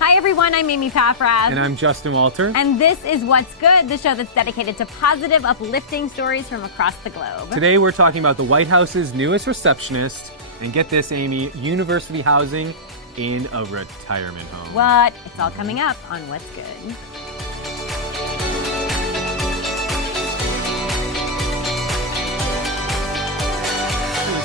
Hi everyone, I'm Amy Paffrath. And I'm Justin Walter. And this is What's Good, the show that's dedicated to positive, uplifting stories from across the globe. Today we're talking about the White House's newest receptionist, and get this, Amy, university housing in a retirement home. What? It's all coming up on What's Good.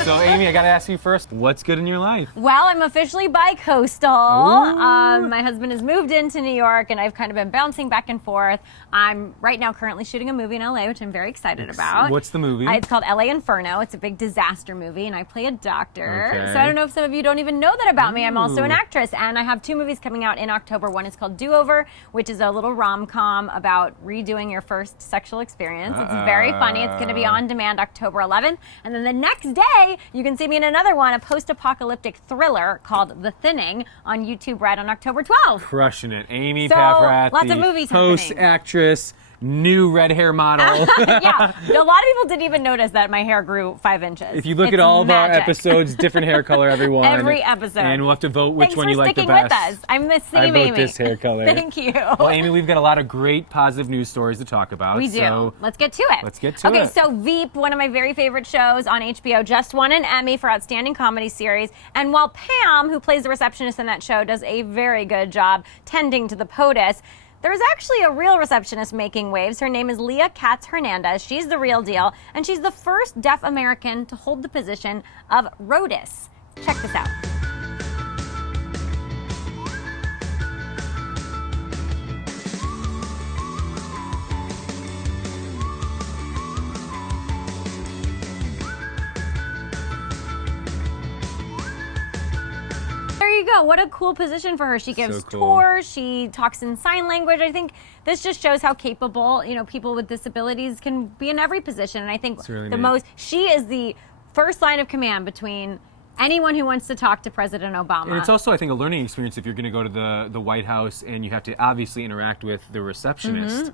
So, Amy, I gotta ask you first, what's good in your life? Well, I'm officially bi-coastal. My husband has moved into New York, and I've kind of been bouncing back and forth. I'm right now currently shooting a movie in LA, which I'm very excited about. What's the movie? It's called LA Inferno. It's a big disaster movie, and I play a doctor. Okay. So I don't know if some of you don't even know that about me. I'm also an actress, and I have two movies coming out in October. One is called Do-Over, which is a little rom-com about redoing your first sexual experience. It's very funny. It's going to be on demand October 11th. And then the next day, you can see me in another one, a post-apocalyptic thriller called The Thinning on YouTube right on October 12th. Crushing it. Amy So, Paffrath, lots of movies host, happening. actress, new red hair model. Yeah, a lot of people didn't even notice that my hair grew 5 inches. If you look It's at all of our magic. episodes, different hair color, everyone. Every episode. And we'll have to vote which Thanks one for you like the sticking best. with us. I'm the same I vote Amy. this hair color. Thank you. Well, Amy, we've got a lot of great positive news stories to talk about. We do. So Let's get to it. let's get to it. Okay, so Veep, one of my very favorite shows on HBO, just won an Emmy for Outstanding Comedy Series. And while Pam, who plays the receptionist in that show, does a very good job tending to the POTUS, there's actually a real receptionist making waves. Her name is Leah Katz Hernandez. She's the real deal, and she's the first deaf American to hold the position of ROTUS. Check this out. There you go. What a cool position for her. She gives So cool. tours. She talks in sign language. I think this just shows how capable, people with disabilities can be in every position. And I think It's really neat. she is the first line of command between anyone who wants to talk to President Obama. And it's also, I think, a learning experience if you're going to go to the White House and you have to obviously interact with the receptionist,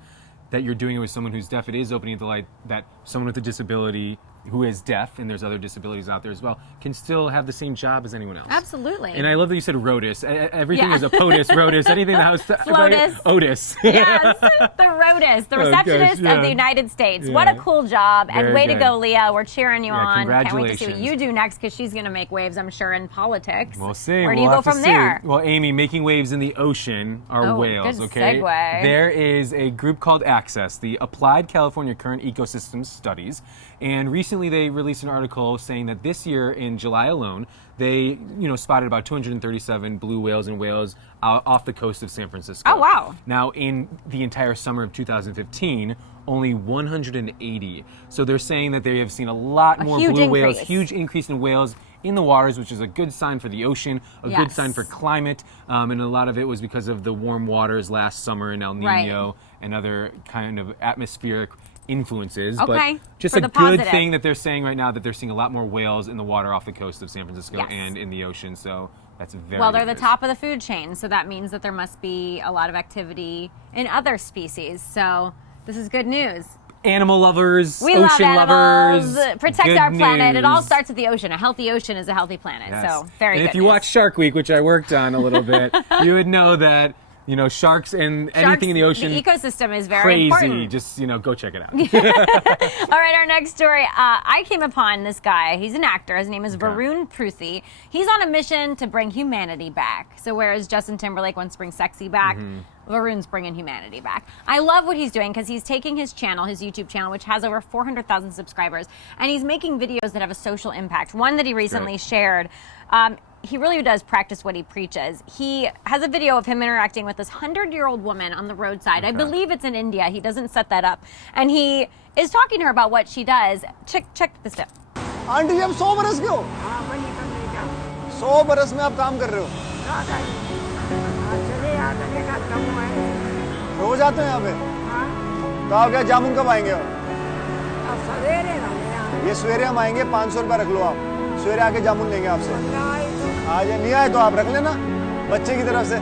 that you're doing it with someone who's deaf. It is opening the light that someone with a disability who is deaf, and there's other disabilities out there as well, can still have the same job as anyone else. Absolutely. And I love that you said ROTUS. Everything Yeah. is a POTUS, ROTUS, anything that has FLOTUS. Otis. Yes, the ROTUS, the Oh, gosh, receptionist yeah. of the United States. What a Yeah. cool job, and Very way to good. go, Leah. We're cheering you Yeah, on. Can't wait to see what congratulations. you do next, because she's going to make waves, I'm sure, in politics. We'll see. Where do We'll you go have to from see. there? Well, Amy, making waves in the ocean are Oh, whales, good okay? segue. There is a group called Access, the Applied California Current Ecosystems Studies, and recently they released an article saying that this year in July alone, they spotted about 237 blue whales and whales off the coast of San Francisco. Oh, wow. Now, in the entire summer of 2015, only 180. So they're saying that they have seen a lot more huge blue whales, increase. huge increase in whales in the waters, which is a good sign for the ocean, a good Yes. sign for climate, and a lot of it was because of the warm waters last summer in El Nino Right. and other kind of atmospheric influences. Okay, But just for a the good positive. thing that they're saying right now, that they're seeing a lot more whales in the water off the coast of San Francisco Yes. and in the ocean. So that's very Well, they're good the news. top of the food chain, so that means that there must be a lot of activity in other species. So this is good news. Animal lovers, We ocean love lovers. animals. Protect good our planet. It all news. starts with the ocean. A healthy ocean is a healthy planet. Yes. So very and good if you news. watch Shark Week, which I worked on a little bit, you would know that sharks and anything in the ocean, the ecosystem is very crazy. important. Just go check it out. All right, our next story. I came upon this guy. He's an actor. His name is Varun Pruthi. He's on a mission to bring humanity back. So whereas Justin Timberlake wants to bring sexy back, Varun's bringing humanity back. I love what he's doing because he's taking his channel, his YouTube channel, which has over 400,000 subscribers, and he's making videos that have a social impact. One that he recently shared. He really does practice what he preaches. He has a video of him interacting with this 100-year-old woman on the roadside. I believe it's in India. He doesn't set that up. And he is talking to her about what she does. Check this out. Aunty ji आप 100 बरस के हो? 100 बरस में आप काम कर रहे हो? रोज आते हैं यहाँ पे? तो आप क्या जामुन कब आएंगे? ये सवेरे हम आएंगे, 500 रुपये रख लो आप. सवेरे आके जामुन लेंगे आपसे. आज नहीं आए तो आप रख लेना बच्चे की तरफ से.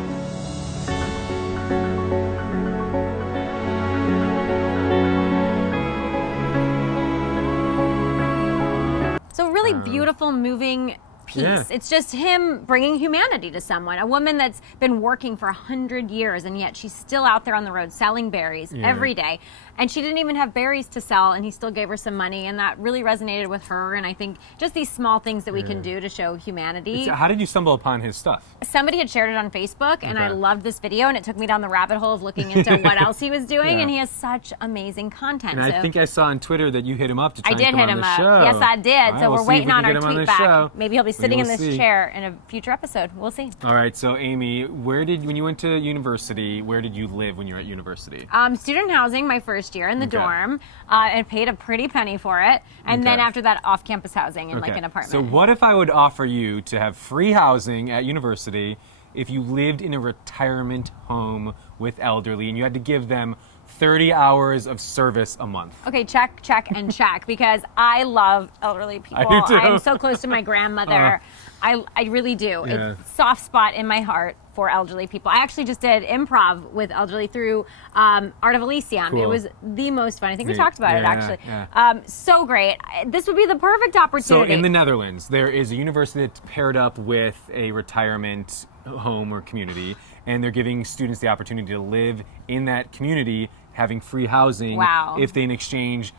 So really beautiful, moving piece. Yeah. It's just him bringing humanity to someone. A woman that's been working for 100 years, and yet she's still out there on the road selling berries every day. And she didn't even have berries to sell, and he still gave her some money, and that really resonated with her. And I think just these small things that we can do to show humanity. How did you stumble upon his stuff? Somebody had shared it on Facebook, and I loved this video, and it took me down the rabbit hole of looking into what else he was doing, and he has such amazing content. And I think I saw on Twitter that you hit him up to try I and did come hit on him the up. show. Yes, I did. All right, So we'll we're see if waiting we on can our get him on tweet the back. show. Maybe he'll be sitting We in will this see. chair in a future episode. We'll see. All right, so Amy, when you went to university, where did you live when you were at university? Student housing my first year in the Okay. dorm, and paid a pretty penny for it. And then Okay. after that, off-campus housing in like an apartment. So what if I would offer you to have free housing at university if you lived in a retirement home with elderly and you had to give them 30 hours of service a month? Okay, check, and check, because I love elderly people. I do too. I'm so close to my grandmother. I really do. Yeah. It's a soft spot in my heart for elderly people. I actually just did improv with elderly through Art of Elysium. Cool. It was the most fun. I think we Neat. talked about it, Yeah, actually. yeah. So great. This would be the perfect So opportunity. in the Netherlands, there is a university that's paired up with a retirement home or community, and they're giving students the opportunity to live in that community, having free housing. Wow. If they in exchange,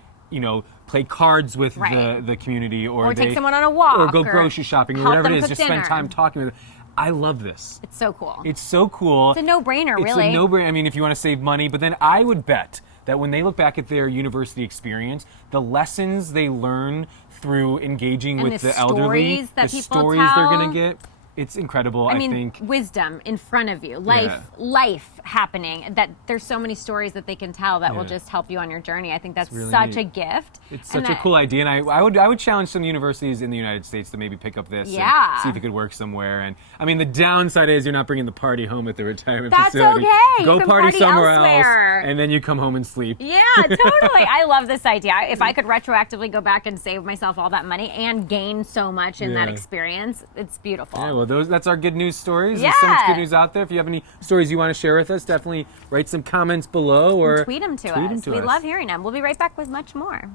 play cards with Right. the community, or take they, someone on a walk, or go or grocery shopping, or help whatever them it is. cook Just spend dinner. time talking with them. I love this. It's so cool. It's so cool. It's a no-brainer, It's really. a no-brainer. I mean, if you want to save money, but then I would bet that when they look back at their university experience, the lessons they learn through engaging And with the the elderly, stories that the people stories they're tell. going to get, it's incredible. I mean, think. wisdom in front of you, life happening, that there's so many stories that they can tell that will Yeah. just help you on your journey. I think that's really such neat. a gift. It's And such a cool idea, and I would challenge some universities in the United States to maybe pick up this Yeah. and see if it could work somewhere. And I mean, the downside is you're not bringing the party home at the retirement That's facility. okay. You Go can party party somewhere elsewhere. else, and then you come home and sleep. Yeah, totally. I love this idea. If I could retroactively go back and save myself all that money and gain so much in that Yeah. experience, it's beautiful. Yeah, well, that's our good news stories. There's so much Yeah. good news out there. If you have any stories you want to share with us, definitely write some comments below or Tweet them to tweet us. them to We us. love hearing them. We'll be right back with much more.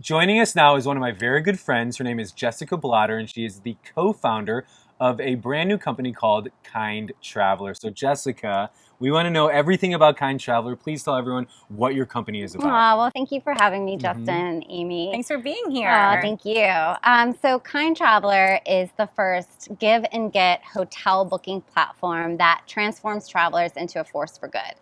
Joining us now is one of my very good friends. Her name is Jessica Blotter, and she is the co-founder of a brand new company called Kind Traveler. So, Jessica, we want to know everything about Kind Traveler. Please tell everyone what your company is about. Well, thank you for having me, Justin and Amy. Thanks for being here. Thank you. So Kind Traveler is the first give and get hotel booking platform that transforms travelers into a force for good.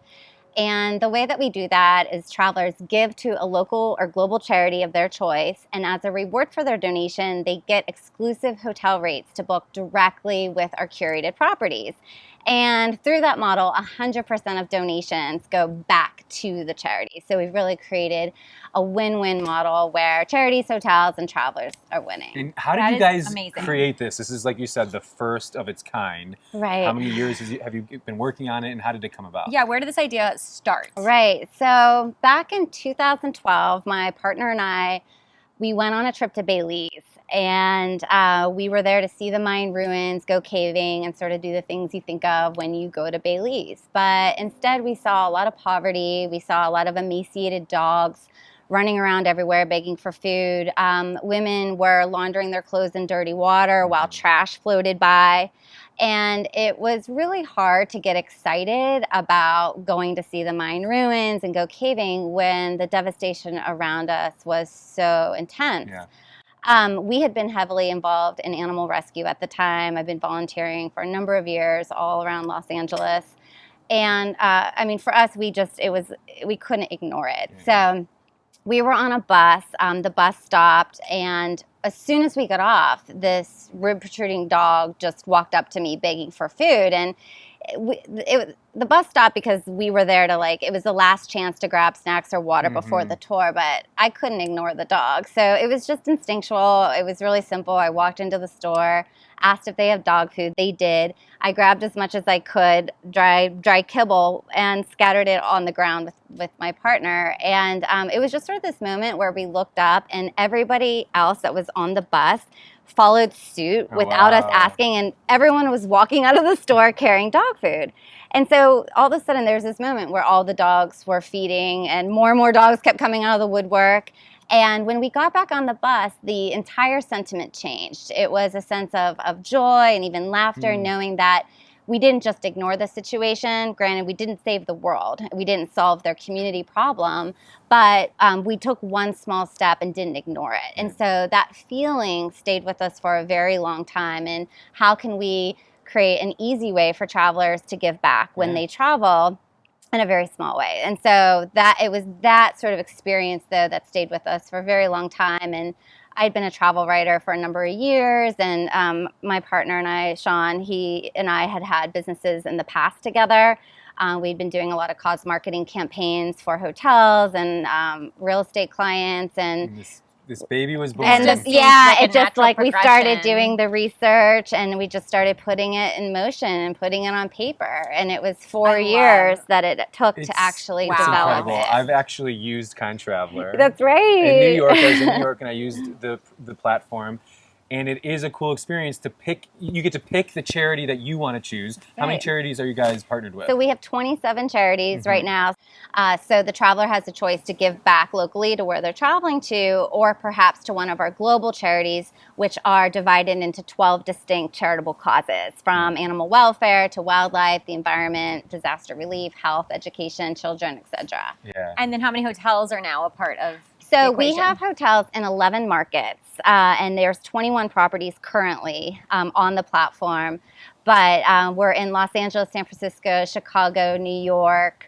And the way that we do that is travelers give to a local or global charity of their choice, and as a reward for their donation, they get exclusive hotel rates to book directly with our curated properties. And through that model, 100% of donations go back to the charity. So we've really created a win-win model where charities, hotels, and travelers are winning. And how did That you is guys amazing. create this? This is, like you said, the first of its kind. Right. How many years have you been working on it, and how did it come about? Yeah, where did this idea start? Right. So back in 2012, my partner and I, we went on a trip to Belize, and we were there to see the Mayan ruins, go caving, and sort of do the things you think of when you go to Belize. But instead, we saw a lot of poverty. We saw a lot of emaciated dogs running around everywhere begging for food. Women were laundering their clothes in dirty water while trash floated by. And it was really hard to get excited about going to see the Mayan ruins and go caving when the devastation around us was so intense. Yeah. We had been heavily involved in animal rescue at the time. I've been volunteering for a number of years all around Los Angeles. And I mean, for us, we couldn't ignore it. Yeah. So we were on a bus. The bus stopped, and as soon as we got off, this rib protruding dog just walked up to me begging for food. And the bus stopped because we were there to it was the last chance to grab snacks or water before the tour, but I couldn't ignore the dog. So it was just instinctual. It was really simple. I walked into the store, asked if they have dog food. They did. I grabbed as much as I could, dry kibble, and scattered it on the ground with my partner. And it was just sort of this moment where we looked up, and everybody else that was on the bus followed suit without us asking, and everyone was walking out of the store carrying dog food. And so all of a sudden there was this moment where all the dogs were feeding, and more dogs kept coming out of the woodwork. And when we got back on the bus, the entire sentiment changed. It was a sense of joy and even laughter, knowing that we didn't just ignore the situation. Granted, we didn't save the world. We didn't solve their community problem, but we took one small step and didn't ignore it. And so that feeling stayed with us for a very long time. And how can we create an easy way for travelers to give back when they travel in a very small way? And so it was that sort of experience, though, that stayed with us for a very long time. And I'd been a travel writer for a number of years, and my partner and I, Sean, he and I had businesses in the past together. We'd been doing a lot of cause marketing campaigns for hotels and real estate clients, and this baby was born. and Just the, seems yeah, like a it just natural like we started progression. doing the research, and we just started putting it in motion and putting it on paper. And it was 4 years that it took to actually It's develop incredible. it. I've actually used Kind Traveler. That's right. In New York, I was in New York, and I used the platform. And it is a cool experience to pick. You get to pick the charity that you want to choose. How many Right. charities are you guys partnered with? So we have 27 charities right now. So the traveler has a choice to give back locally to where they're traveling to, or perhaps to one of our global charities, which are divided into 12 distinct charitable causes, from animal welfare to wildlife, the environment, disaster relief, health, education, children, etc. Yeah. And then how many hotels are now a part of So the we equation? have hotels in 11 markets, and there's 21 properties currently on the platform. But we're in Los Angeles, San Francisco, Chicago, New York,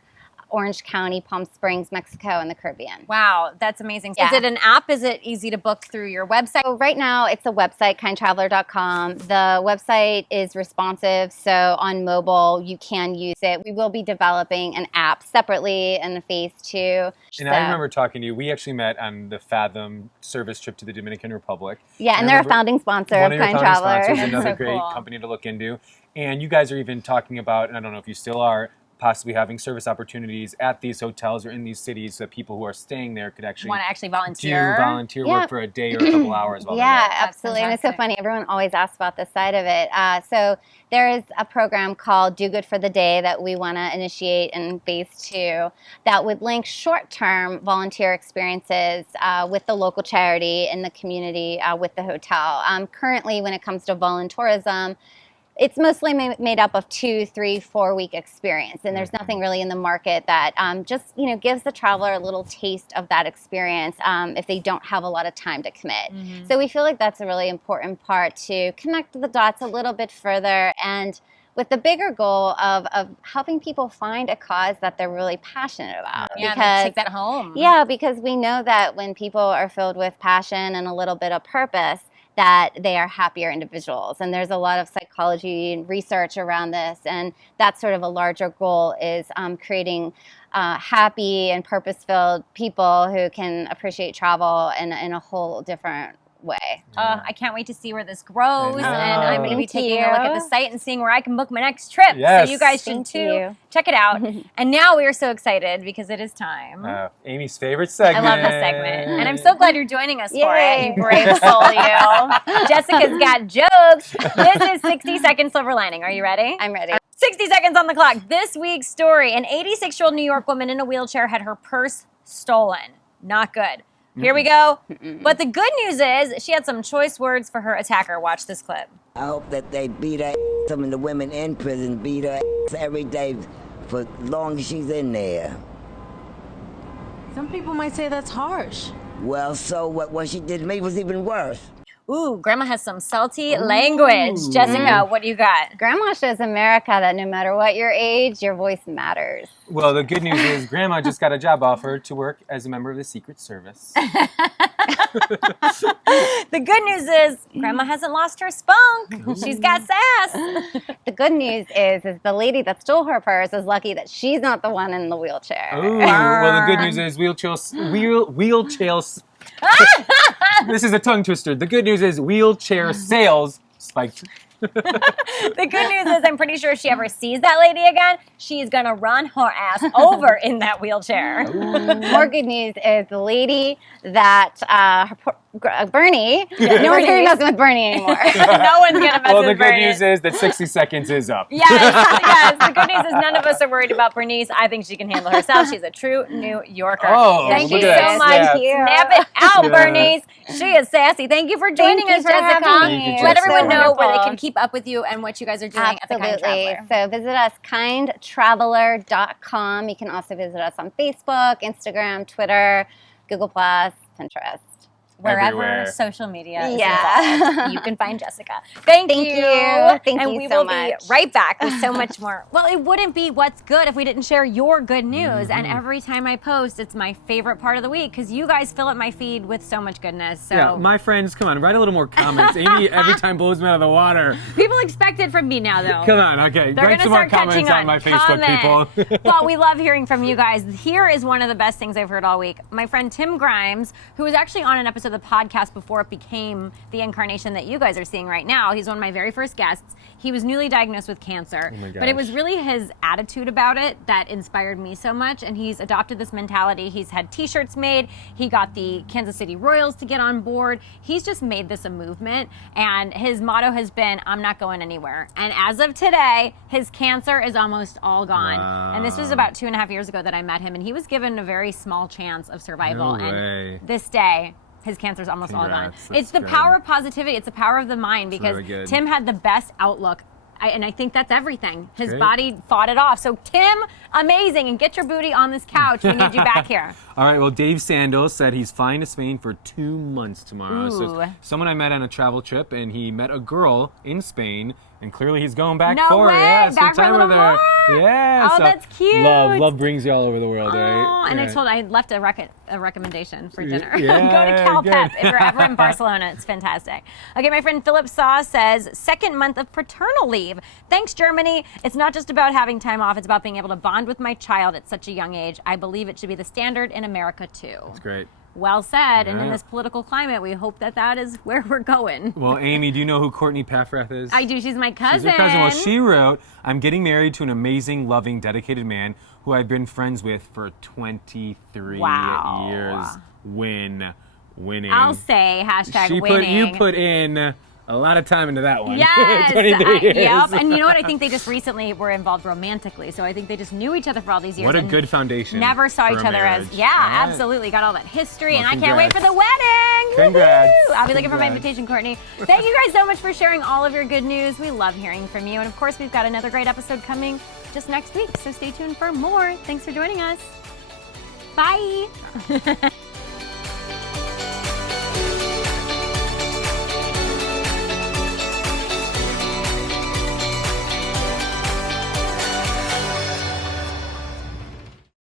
Orange County, Palm Springs, Mexico, and the Caribbean. Wow, that's amazing. Yeah. Is it an app? Is it easy to book through your website? So right now, it's a website, kindtraveler.com. The website is responsive, so on mobile, you can use it. We will be developing an app separately in phase 2. And I remember talking to you. We actually met on the Fathom service trip to the Dominican Republic. Yeah, and I they're a remember founding sponsor one of of your Kind founding Traveler. sponsors, another So great cool. company to look into. And you guys are even talking about, and I don't know if you still are, possibly having service opportunities at these hotels or in these cities so that people who are staying there could actually Want to actually do volunteer? volunteer Yeah. work for a day or a couple hours while Yeah, they're there. absolutely. And it's so fantastic. funny. Everyone always asks about this side of it. So there is a program called Do Good for the Day that we want to initiate in phase 2 that would link short-term volunteer experiences with the local charity in the community with the hotel. Currently, when it comes to voluntourism, it's mostly made up of 2, 3, 4 week experience, and there's nothing really in the market that just gives the traveler a little taste of that experience if they don't have a lot of time to commit. So we feel like that's a really important part, to connect the dots a little bit further, and with the bigger goal of helping people find a cause that they're really passionate about. Yeah, Because take that home. yeah, because we know that when people are filled with passion and a little bit of purpose, that they are happier individuals. And there's a lot of psychology and research around this. And that's sort of a larger goal, is creating happy and purpose-filled people who can appreciate travel in a whole different way. I can't wait to see where this grows, I and know. I'm going to be Thank taking a look at you. the site and seeing where I can book my next trip. Yes. So you guys should Thank too. you. Check it out. And now we are so excited because it is time. Amy's favorite I segment. love this segment, and I'm so glad you're joining us for Yay. it. You brave soul, you. Jessica's got jokes. This is 60 Second Silver Lining. Are you ready? I'm ready. 60 seconds on the clock. This week's story: an 86-year-old New York woman in a wheelchair had her purse stolen. Not good. Here we go. But the good news is she had some choice words for her attacker. Watch this clip. I hope that they beat her ass. Some of the women in prison beat her ass every day for long as she's in there. Some people might say that's harsh. Well, so what she did to me was even worse. Ooh, Grandma has some salty language. Jessica, what do you got? Grandma shows America that no matter what your age, your voice matters. Well, the good news is Grandma just got a job offer to work as a member of the Secret Service. The good news is Grandma hasn't lost her spunk. She's got sass. The good news is the lady that stole her purse is lucky that she's not the one in the wheelchair. Ooh, well, the good news is wheelchairs. This is a tongue twister. The good news is wheelchair sales spiked. The good news is I'm pretty sure if she ever sees that lady again, she's going to run her ass over in that wheelchair. More good news is the lady that Bernie. No one's gonna be messing with Bernie anymore. No one's gonna mess Well, the with good Bernice. news is that 60 seconds is up. Yes, yes. The good news is none of us are worried about Bernice. I think she can handle herself. She's a true New Yorker. Oh, thank you look at so that. much. Yeah. Thank you. Snap it out, Yeah. Bernice. She is sassy. Thank you for joining you us, for Jessica. having me. Let Jessica. everyone know where they Wonderful. can keep up with you and what you guys are doing at the Kind Absolutely. Traveler. So visit us, kindtraveler.com. You can also visit us on Facebook, Instagram, Twitter, Google+, Pinterest. Wherever Everywhere. social media is Yeah. involved, you can find Jessica. Thank you. Thank and you we so will much. be right back with so much more. Well, it wouldn't be What's Good if we didn't share your good news. And every time I post, it's my favorite part of the week because you guys fill up my feed with so much goodness. So Yeah, my friends, come on, write a little more comments. Amy every time blows me out of the water. people expect it from me now, though. Come on, okay. They're Write gonna some more start catching comments on my Facebook, people. Well, we love hearing from you guys. Here is one of the best things I've heard all week. My friend Tim Grimes, who was actually on an episode of the podcast before it became the incarnation that you guys are seeing right now. He's one of my very first guests. He was newly diagnosed with cancer. Oh my But it gosh. was really his attitude about it that inspired me so much. And he's adopted this mentality. He's had t-shirts made. He got the Kansas City Royals to get on board. He's just made this a movement. And his motto has been, I'm not going anywhere. And as of today, his cancer is almost all gone. Wow. And this was about 2.5 years ago that I met him. And he was given a very small chance of survival. No and way. this day, his cancer's almost all gone. Congrats. That's It's the great. power of positivity. It's the power of the mind because really good. Tim had the best outlook. And I think that's everything. His Great. body fought it off. So Tim, amazing. And get your booty on this couch. We need you back here. All right, well, Dave Sandals said he's flying to Spain for 2 months tomorrow. So Ooh. it's someone I met on a travel trip, and he met a girl in Spain, and clearly he's going back No for it. way, Yeah, spend back for a time with little her. more? Yeah. Oh, so that's cute. Love brings you all over the world, Oh, right? and Yeah. I left a recommendation for dinner. Yeah, Go to Cal good. Pep if you're ever in Barcelona. It's fantastic. Okay, my friend Philip Saw says, second month of paternal leave. Thanks, Germany. It's not just about having time off. It's about being able to bond with my child at such a young age. I believe it should be the standard in America, too. That's great. Well said. And in Yeah. this political climate, we hope that that is where we're going. Well, Amy, do you know who Courtney Paffrath is? I do. She's my cousin. She's your cousin. Well, she wrote, I'm getting married to an amazing, loving, dedicated man who I've been friends with for 23 Wow. years. Winning. I'll say hashtag she winning. You put in a lot of time into that one. Yes. 23 years. Yep. And you know what? I think they just recently were involved romantically. So I think they just knew each other for all these years. What a and good foundation. Never saw for each a other marriage. as. Yeah, All right. absolutely. Got all that history. Well, and I can't wait for congrats. the wedding. Congrats. Woo-hoo! I'll be looking for my Congrats. invitation, Courtney. Thank you guys so much for sharing all of your good news. We love hearing from you. And of course, we've got another great episode coming just next week. So stay tuned for more. Thanks for joining us. Bye.